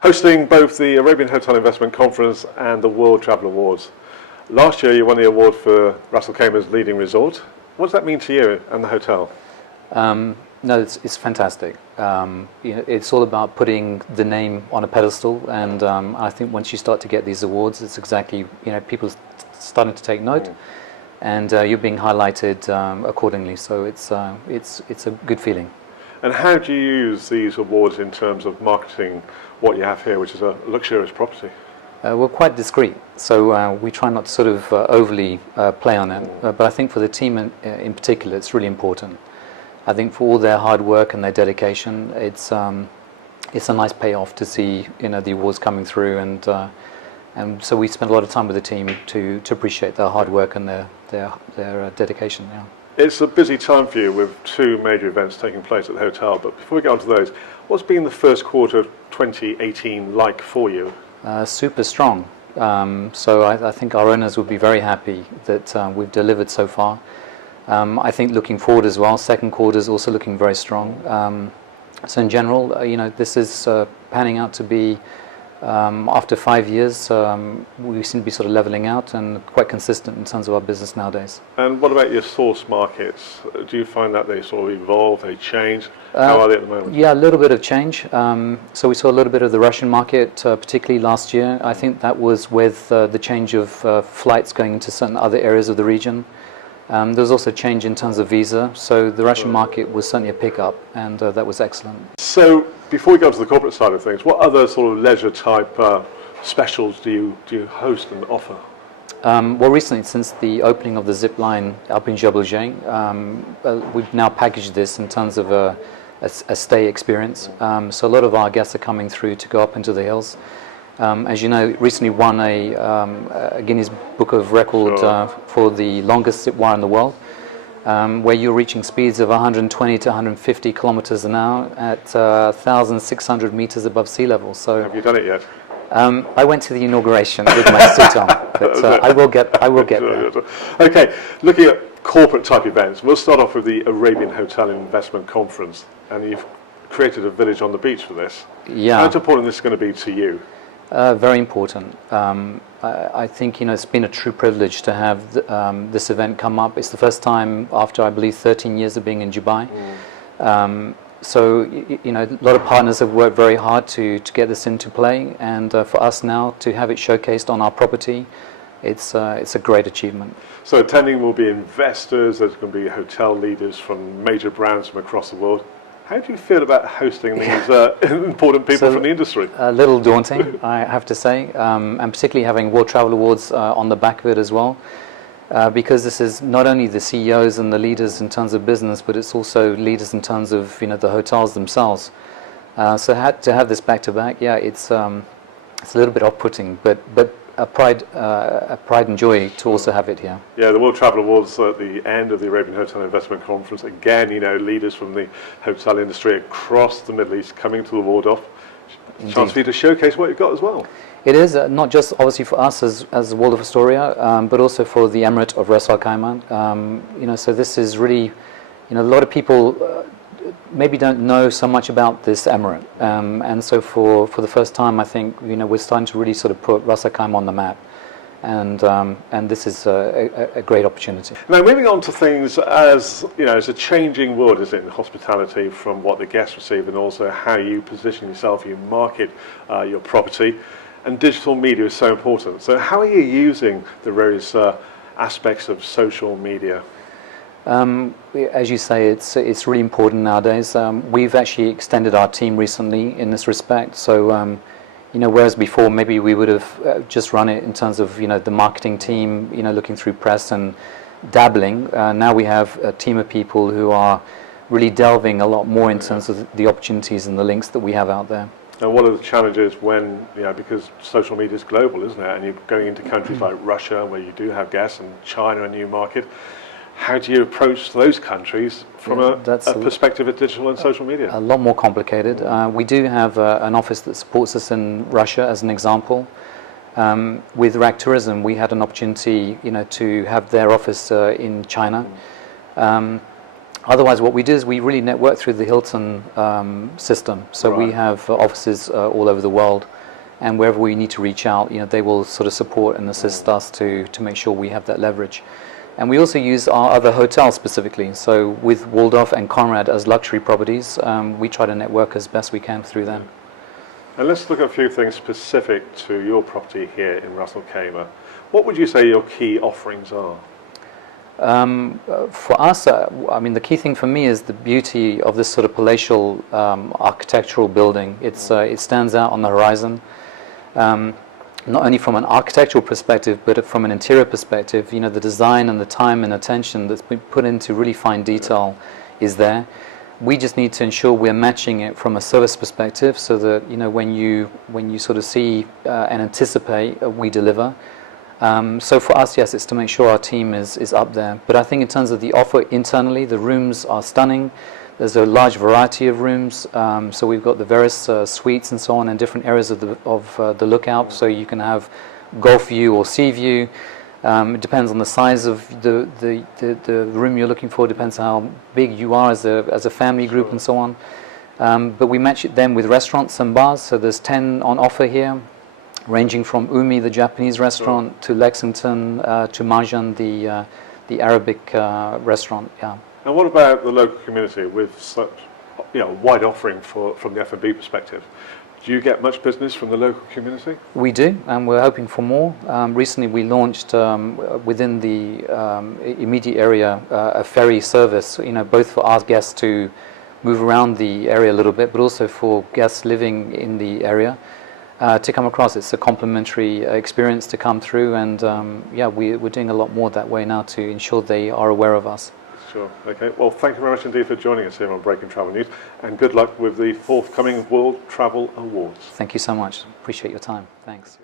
Hosting both the Arabian Hotel Investment Conference and the World Travel Awards. Last year you won the award for Ras al Khaimah's leading resort. What does that mean to you and the hotel? No, it's fantastic. It's all about putting the name on a pedestal, and I think once you start to get these awards, it's exactly, people starting to take note, and you're being highlighted accordingly. So it's a good feeling. And how do you use these awards in terms of marketing what you have here, which is a luxurious property? We're quite discreet, so we try not to sort of overly play on it. But I think for the team in particular, it's really important. I think for all their hard work and their dedication, it's a nice payoff to see the awards coming through, and so we spend a lot of time with the team to appreciate their hard work and their dedication. Yeah. It's a busy time for you with two major events taking place at the hotel. But before we get on to those, what's been the first quarter of 2018 like for you? Super strong. So I think our owners will be very happy that we've delivered so far. I think looking forward as well, second quarter is also looking very strong. So in general, this is panning out to be, after 5 years, we seem to be sort of leveling out and quite consistent in terms of our business nowadays. And what about your source markets? Do you find that they sort of evolve, they change? How are they at the moment? Yeah, a little bit of change. So we saw a little bit of the Russian market, particularly last year. I think that was with the change of flights going into certain other areas of the region. There was also a change in terms of visa, so the Russian market was certainly a pickup, and that was excellent. So, before we go to the corporate side of things, what other sort of leisure type specials do you host and offer? Well, recently, since the opening of the zip line up in Jebel Jay, we've now packaged this in terms of a stay experience. So a lot of our guests are coming through to go up into the hills. As you know, recently won a Guinness Book of Record for the longest zip wire in the world, where you're reaching speeds of 120 to 150 kilometers an hour at 1,600 meters above sea level. So, have you done it yet? I went to the inauguration with my suit on, but I will get there. Okay, looking at corporate type events, we'll start off with the Arabian Hotel Investment Conference, and you've created a village on the beach for this. Yeah. How important is this going to be to you? Very important. I think it's been a true privilege to have this event come up. It's the first time after, I believe, 13 years of being in Dubai. So a lot of partners have worked very hard to get this into play, and for us now to have it showcased on our property, it's a great achievement. So attending will be investors. There's going to be hotel leaders from major brands from across the world. How do you feel about hosting these important people from the industry? A little daunting, I have to say, and particularly having World Travel Awards on the back of it as well, because this is not only the CEOs and the leaders in terms of business, but it's also leaders in terms of the hotels themselves. So to have this back to back, yeah, it's a little bit off-putting, but a pride and joy to also have it here. Yeah, the World Travel Awards at the end of the Arabian Hotel Investment Conference. Again, leaders from the hotel industry across the Middle East coming to the Waldorf. Chance for you to showcase what you've got as well. It is not just obviously for us as Waldorf Astoria, but also for the Emirate of Ras al Khaimah. So this is really, a lot of people maybe don't know so much about this emirate, and so for the first time, I think we're starting to really sort of put Ras al Khaimah on the map, and this is a great opportunity. Now, moving on to things as it's a changing world, isn't it, in hospitality, from what the guests receive and also how you position yourself, you market your property, and digital media is so important. So, how are you using the various aspects of social media? As you say, it's really important nowadays. We've actually extended our team recently in this respect. So, whereas before maybe we would have just run it in terms of the marketing team, looking through press and dabbling. Now we have a team of people who are really delving a lot more in terms of the opportunities and the links that we have out there. And what are the challenges when, because social media is global, isn't it? And you're going into countries like Russia, where you do have guests, and China, a new market. How do you approach those countries from a perspective of digital and social media? A lot more complicated. We do have an office that supports us in Russia, as an example. With RAC Tourism, we had an opportunity, to have their office in China. Otherwise, what we do is we really network through the Hilton system. So we have offices all over the world, and wherever we need to reach out, they will sort of support and assist us to make sure we have that leverage. And we also use our other hotels specifically. So with Waldorf and Conrad as luxury properties, we try to network as best we can through them. And let's look at a few things specific to your property here in Ras al Khaimah. What would you say your key offerings are? For us, the key thing for me is the beauty of this sort of palatial architectural building. It stands out on the horizon, not only from an architectural perspective, but from an interior perspective. The design and the time and attention that's been put into really fine detail is there. We just need to ensure we're matching it from a service perspective, so that when you sort of see and anticipate, we deliver. So for us, yes, it's to make sure our team is up there. But I think in terms of the offer internally, the rooms are stunning. There's a large variety of rooms. So we've got the various suites and so on in different areas of the lookout. So you can have Gulf view or sea view. It depends on the size of the room you're looking for. It depends how big you are as a family group and so on. But we match it then with restaurants and bars. So there's 10 on offer here, ranging from Umi, the Japanese restaurant, to Lexington, to Marjan, the Arabic restaurant. Yeah. And what about the local community with such wide offering from the F&B perspective? Do you get much business from the local community? We do, and we're hoping for more. Recently we launched within the immediate area a ferry service, both for our guests to move around the area a little bit, but also for guests living in the area to come across. It's a complimentary experience to come through, and we're doing a lot more that way now to ensure they are aware of us. Sure. Okay. Well, thank you very much indeed for joining us here on Breaking Travel News, and good luck with the forthcoming World Travel Awards. Thank you so much. Appreciate your time. Thanks.